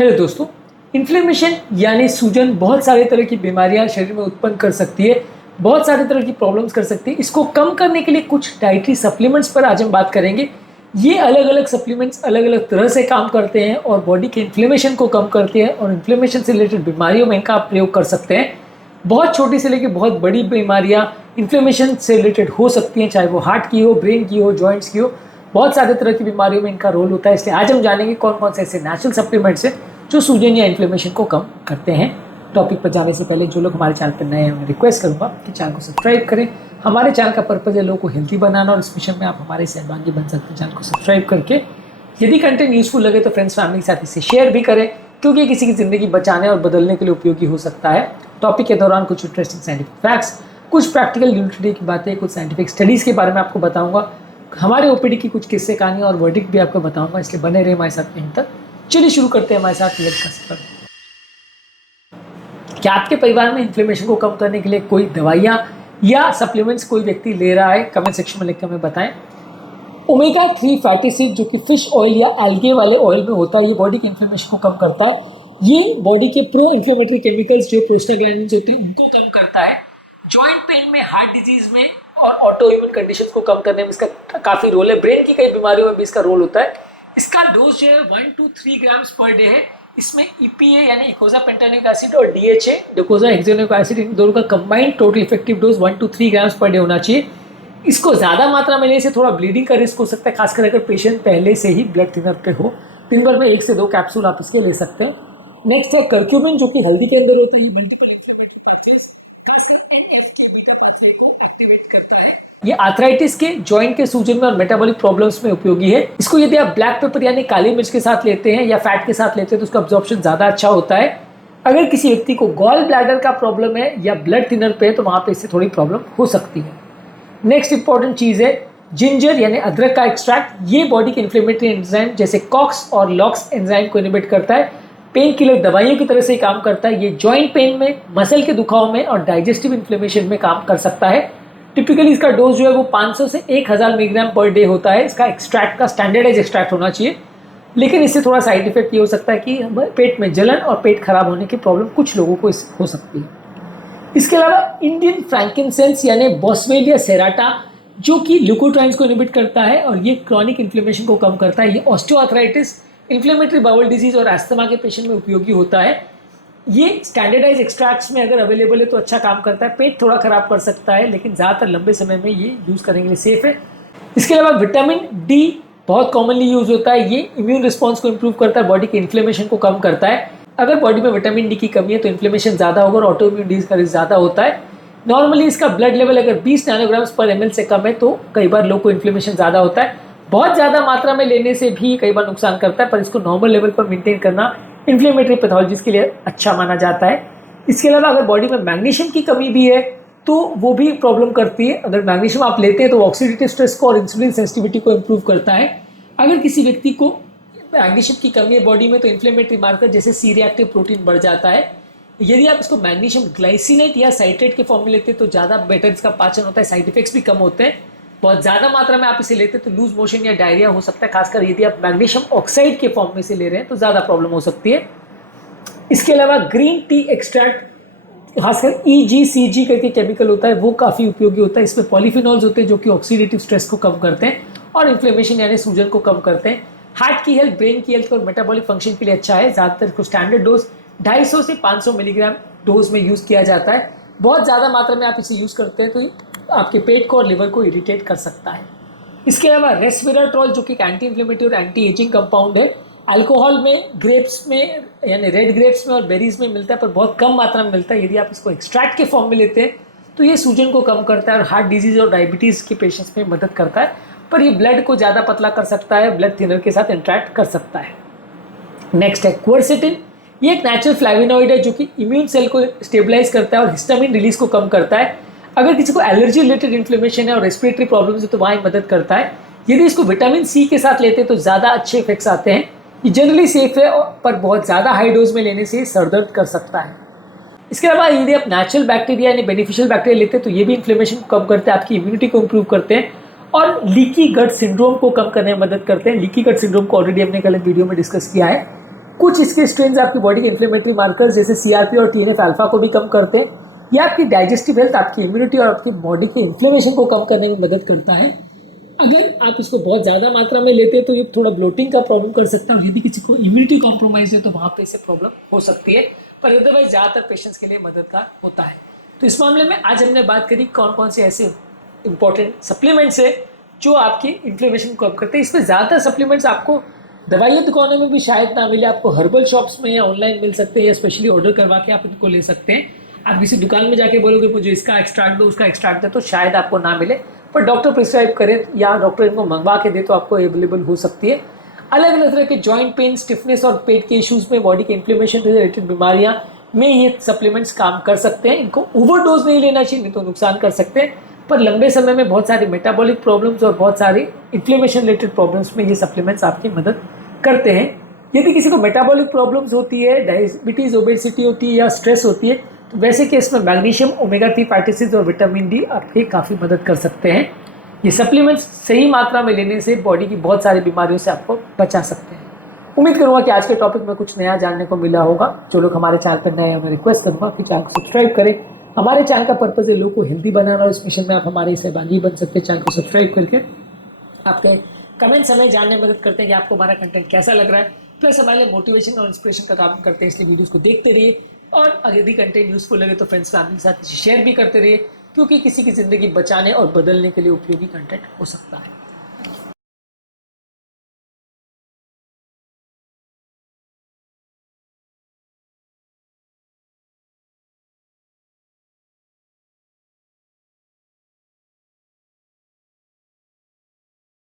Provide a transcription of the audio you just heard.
Hello दोस्तों, inflammation यानी सूजन बहुत सारे तरह की बीमारियां शरीर में उत्पन्न कर सकती है, बहुत सारे तरह की प्रॉब्लम्स कर सकती है। इसको कम करने के लिए कुछ डाइटरी सप्लीमेंट्स पर आज हम बात करेंगे। ये अलग अलग सप्लीमेंट्स अलग अलग तरह से काम करते हैं और बॉडी के इन्फ्लेमेशन को कम करते हैं और इन्फ्लेमेशन से रिलेटेड बीमारियों में इनका आप प्रयोग कर सकते हैं। बहुत छोटी से लेकर बहुत बड़ी बीमारियां इन्फ्लेमेशन से रिलेटेड हो सकती हैं, चाहे वो हार्ट की हो, ब्रेन की हो, जॉइंट्स की हो। बहुत सारे तरह की बीमारियों में इनका रोल होता है। इसलिए आज हम जानेंगे कौन कौन से ऐसे नेचुरल सप्लीमेंट्स हैं जो सूजन या इन्फ्लेमेशन को कम करते हैं। टॉपिक पर जाने से पहले जो लोग हमारे चैनल पर नए हैं, मैं रिक्वेस्ट करूंगा कि चैनल को सब्सक्राइब करें। हमारे चैनल का पर्पज़ है लोगों को हेल्थी बनाना और इस मिशन में आप हमारे सहभागी बन सकते हैं। चैनल को सब्सक्राइब करके यदि कंटेंट यूजफुल लगे तो फ्रेंड्स फैमिली के साथ इसे शेयर भी करें, क्योंकि किसी की ज़िंदगी बचाने और बदलने के लिए उपयोगी हो सकता है। टॉपिक के दौरान कुछ इंटरेस्टिंग साइंटिफिक फैक्ट्स, कुछ प्रैक्टिकल यूटिलिटी की बातें, कुछ साइंटिफिक स्टडीज़ के बारे में आपको बताऊंगा। हमारे ओपीडी की कुछ किस्से कहानी और वर्डिक्ट भी आपको बताऊंगा, इसलिए बने रहे हमारे साथ यहीं तक। चलिए शुरू करते हैं हमारे साथ हेल्थ का सफर। क्या आपके परिवार में इन्फ्लेमेशन को कम करने के लिए कोई दवाइयाँ या सप्लीमेंट्स कोई व्यक्ति ले रहा है? कमेंट सेक्शन में लिखकर हमें बताएं। ओमेगा 3 फैटी एसिड जो कि फिश ऑयल या एल्गे वाले ऑयल में होता है, ये बॉडी के इन्फ्लेमेशन को कम करता है। ये बॉडी के प्रो इन्फ्लेमेटरी केमिकल्स जो प्रोस्टाग्लैंडिन्स होते हैं उनको कम करता है। जॉइंट पेन में, हार्ट डिजीज में और ऑटो इम्यून कंडीशंस को कम करने में इसका काफ़ी रोल है। ब्रेन की कई बीमारियों में भी इसका रोल होता है। इसका डोज जो है 1 to 3 ग्राम्स पर डे है। इसमें EPA यानी इकोसापेंटानिक एसिड और DHA डोकोसाहेक्सेनुक्लिक एसिड, इन दोनों का combined total effective dose 1 to 3 grams per day होना चाहिए। इसको ज़्यादा मात्रा में लेने से थोड़ा ब्लीडिंग का रिस्क हो सकता है, खासकर अगर पेशेंट पहले से ही ब्लड थिनर पे हो। दिन भर में 1 से 2 कैप्सूल आप इसके ले सकते हैं। नेक्स्ट है कर्क्यूमिन, जो कि हल्दी के अंदर होता है। मल्टीपल इन्फ्लेमेटरी पैथवेज खासकर NF बीटा पाथवे को एक्टिवेट करता है। ये आर्थराइटिस के, जॉइंट के सूजन में और मेटाबॉलिक प्रॉब्लम्स में उपयोगी है। इसको यदि आप ब्लैक पेपर यानी काली मिर्च के साथ लेते हैं या फैट के साथ लेते हैं तो उसका अब्जॉर्प्शन ज़्यादा अच्छा होता है। अगर किसी व्यक्ति को गॉल ब्लैडर का प्रॉब्लम है या ब्लड थिनर पे है तो वहाँ पे इससे थोड़ी प्रॉब्लम हो सकती है। नेक्स्ट इंपॉर्टेंट चीज़ है जिंजर यानी अदरक का एक्सट्रैक्ट। ये बॉडी के इन्फ्लेमेटरी एंजाइम जैसे कॉक्स और लॉक्स एंजाइम को इनहिबिट करता है। पेन किलर दवाइयों की तरह से काम करता है। ये जॉइंट पेन में, मसल के दुखाव में और डाइजेस्टिव इन्फ्लेमेशन में काम कर सकता है। टिपिकली इसका डोज जो है वो 500 से 1000 मिलीग्राम पर डे होता है। इसका एक्सट्रैक्ट का स्टैंडर्डाइज एक्सट्रैक्ट होना चाहिए, लेकिन इससे थोड़ा साइड इफेक्ट ये हो सकता है कि पेट में जलन और पेट खराब होने की प्रॉब्लम कुछ लोगों को हो सकती है। इसके अलावा इंडियन फ्रैंकिनसेंस यानी बॉस्वेलिया सेराटा, जो कि ल्यूकोट्राइन्स को इनहिबिट करता है और ये क्रॉनिक इन्फ्लेमेशन को कम करता है। ये ऑस्टियोआर्थराइटिस, इन्फ्लेमेटरी बाउल डिजीज और एस्थमा के पेशेंट में उपयोगी होता है। ये स्टैंडर्डाइज एक्सट्रैक्ट्स में अगर अवेलेबल है तो अच्छा काम करता है। पेट थोड़ा खराब कर सकता है, लेकिन ज़्यादातर लंबे समय में ये यूज़ करने के लिए सेफ है। इसके अलावा विटामिन डी बहुत कॉमनली यूज होता है। ये इम्यून रिस्पॉन्स को इंप्रूव करता है, बॉडी के इन्फ्लेमेशन को कम करता है। अगर बॉडी में विटामिन डी की कमी है तो इन्फ्लेमेशन ज़्यादा होगा और ऑटो इम्यून डिजीज का रिस्क ज़्यादा होता है। नॉर्मली इसका ब्लड लेवल अगर 20 नैनोग्राम्स पर ml से कम है तो कई बार लोग को इन्फ्लेमेशन ज़्यादा होता है। बहुत ज़्यादा मात्रा में लेने से भी कई बार नुकसान करता है, पर इसको नॉर्मल लेवल पर मेंटेन करना इन्फ्लेमेटरी पैथोलॉजीज के लिए अच्छा माना जाता है। इसके अलावा अगर बॉडी में मैग्नीशियम की कमी भी है तो वो भी प्रॉब्लम करती है। अगर मैग्नीशियम आप लेते हैं तो ऑक्सीडेटिव स्ट्रेस को और इंसुलिन सेंसिटिविटी को इंप्रूव करता है। अगर किसी व्यक्ति को मैग्नीशियम की कमी है बॉडी में तो इन्फ्लेमेटरी मार्कर जैसे सी रिएक्टिव प्रोटीन बढ़ जाता है। यदि आप इसको मैग्नीशियम ग्लाइसिनेट या साइट्रेट के फॉर्म में लेते हैं तो ज़्यादा बेटर इसका पाचन होता है, साइड इफेक्ट्स भी कम होते हैं। बहुत ज़्यादा मात्रा में आप इसे लेते हैं तो लूज मोशन या डायरिया हो सकता है, खासकर यदि आप मैग्नीशियम ऑक्साइड के फॉर्म में से ले रहे हैं तो ज़्यादा प्रॉब्लम हो सकती है। इसके अलावा ग्रीन टी एक्सट्रैक्ट, खासकर EGCG करके केमिकल होता है, वो काफ़ी उपयोगी होता है। इसमें पॉलीफिनॉल्स होते हैं जो कि ऑक्सीडेटिव स्ट्रेस को कम करते हैं और इन्फ्लेमेशन यानी सूजन को कम करते हैं। हार्ट की हेल्थ, ब्रेन की हेल्थ और मेटाबॉलिक फंक्शन के लिए अच्छा है। ज़्यादातर इसको स्टैंडर्ड डोज 250 से 500 मिलीग्राम डोज में यूज़ किया जाता है। बहुत ज़्यादा मात्रा में आप इसे यूज़ करते हैं तो आपके पेट को और लिवर को इरिटेट कर सकता है। इसके अलावा रेस्वेराट्रोल, जो कि एंटी इन्फ्लेमेटरी और एंटी एजिंग कंपाउंड है, अल्कोहल में, ग्रेप्स में यानी रेड ग्रेप्स में और बेरीज में मिलता है, पर बहुत कम मात्रा में मिलता है। यदि आप इसको एक्सट्रैक्ट के फॉर्म में लेते हैं तो ये सूजन को कम करता है और हार्ट डिजीज और डायबिटीज़ के पेशेंट्स में मदद करता है, पर ये ब्लड को ज़्यादा पतला कर सकता है, ब्लड थिनर के साथ इंटरैक्ट कर सकता है। नेक्स्ट है क्वर्सेटिन। ये एक नेचुरल फ्लैविनॉइड है जो कि इम्यून सेल को स्टेबलाइज करता है और हिस्टामिन रिलीज को कम करता है। अगर किसी को एलर्जी रिलेटेड इन्फ्लेमेशन है और रेस्पिरेटरी प्रॉब्लम्स है तो वहाँ मदद करता है। यदि इसको विटामिन सी के साथ लेते हैं तो ज़्यादा अच्छे इफेक्ट्स आते हैं। ये जनरली सेफ है, पर बहुत ज़्यादा हाई डोज में लेने से सर दर्द कर सकता है। इसके अलावा यदि आप नेचुरल बैक्टीरिया यानी बेनिफिशियल बैक्टीरिया लेते हैं तो ये भी इन्फ्लेमेशन को कम करते हैं, आपकी इम्यूनिटी को इंप्रूव करते हैं और लीकी गट सिंड्रोम को कम करने में मदद करते हैं। लीकी गट सिंड्रोम को ऑलरेडी हमने कल वीडियो में डिस्कस किया है। कुछ इसके स्ट्रेन आपकी बॉडी के इन्फ्लेमेटरी मार्कर्स जैसे CRP और TNF अल्फा को भी कम करते हैं। यह आपकी डाइजेस्टिव हेल्थ, आपकी इम्यूनिटी और आपकी बॉडी के इन्फ्लेमेशन को कम करने में मदद करता है। अगर आप इसको बहुत ज़्यादा मात्रा में लेते हैं तो ये थोड़ा ब्लोटिंग का प्रॉब्लम कर सकता है, और यदि किसी को इम्यूनिटी कॉम्प्रोमाइज है तो वहाँ पे इसे प्रॉब्लम हो सकती है, पर अदरवाइज ज़्यादातर पेशेंट्स के लिए मददगार होता है। तो इस मामले में आज हमने बात करी कौन कौन से ऐसे इंपॉर्टेंट सप्लीमेंट्स है जो आपकी इन्फ्लेमेशन को कम करते हैं। इसमें ज़्यादातर सप्लीमेंट्स आपको दवाइयों दुकानों में भी शायद ना मिले, आपको हर्बल शॉप्स में या ऑनलाइन मिल सकते हैं, या स्पेशली ऑर्डर करवा के आप इनको ले सकते हैं। आप किसी दुकान में जाके बोलोगे मुझे इसका एक्सट्रैक्ट दो, उसका एक्सट्रैक्ट दो, तो शायद आपको ना मिले, पर डॉक्टर प्रिस्क्राइब करे या डॉक्टर इनको मंगवा के दे तो आपको अवेलेबल हो सकती है। अलग अलग तरह के जॉइंट पेन, स्टिफनेस और पेट के इश्यूज में, बॉडी के इन्फ्लेमेशन रिलेटेड बीमारियां में ये सप्लीमेंट्स काम कर सकते हैं। इनको ओवरडोज नहीं लेना चाहिए, नहीं तो नुकसान कर सकते हैं, पर लंबे समय में बहुत सारी मेटाबॉलिक प्रॉब्लम्स और बहुत सारी इन्फ्लेमेशन रिलेटेड प्रॉब्लम्स में ये सप्लीमेंट्स आपकी मदद करते हैं। यदि किसी को मेटाबॉलिक प्रॉब्लम्स होती है, डायबिटीज, ओबेसिटी होती है या स्ट्रेस होती है, तो वैसे केस में मैग्नीशियम, ओमेगा 3 फैटी एसिड्स और विटामिन डी आपके काफ़ी मदद कर सकते हैं। ये सप्लीमेंट्स सही मात्रा में लेने से बॉडी की बहुत सारी बीमारियों से आपको बचा सकते हैं। उम्मीद करूंगा कि आज के टॉपिक में कुछ नया जानने को मिला होगा। जो लोग हमारे चैनल पर नए हैं, मैं रिक्वेस्ट करूंगा कि चैनल को सब्सक्राइब करें। हमारे चैनल का पर्पज़ है लोगों को हेल्दी बनाना, और इस मिशन में आप हमारे सहभागी बन सकते हैं। चैनल को सब्सक्राइब करके आपके कमेंट्स हमें जानने में मदद करते हैं कि आपको हमारा कंटेंट कैसा लग रहा है, प्लस हमारे लिए मोटिवेशन और इंस्पिरेशन का काम करते हैं। इसलिए वीडियोस को देखते रहिए, और यदि कंटेंट यूजफुल लगे तो फ्रेंड्स फैमिली के साथ शेयर भी करते रहिए, क्योंकि किसी की ज़िंदगी बचाने और बदलने के लिए उपयोगी कंटेंट हो सकता है।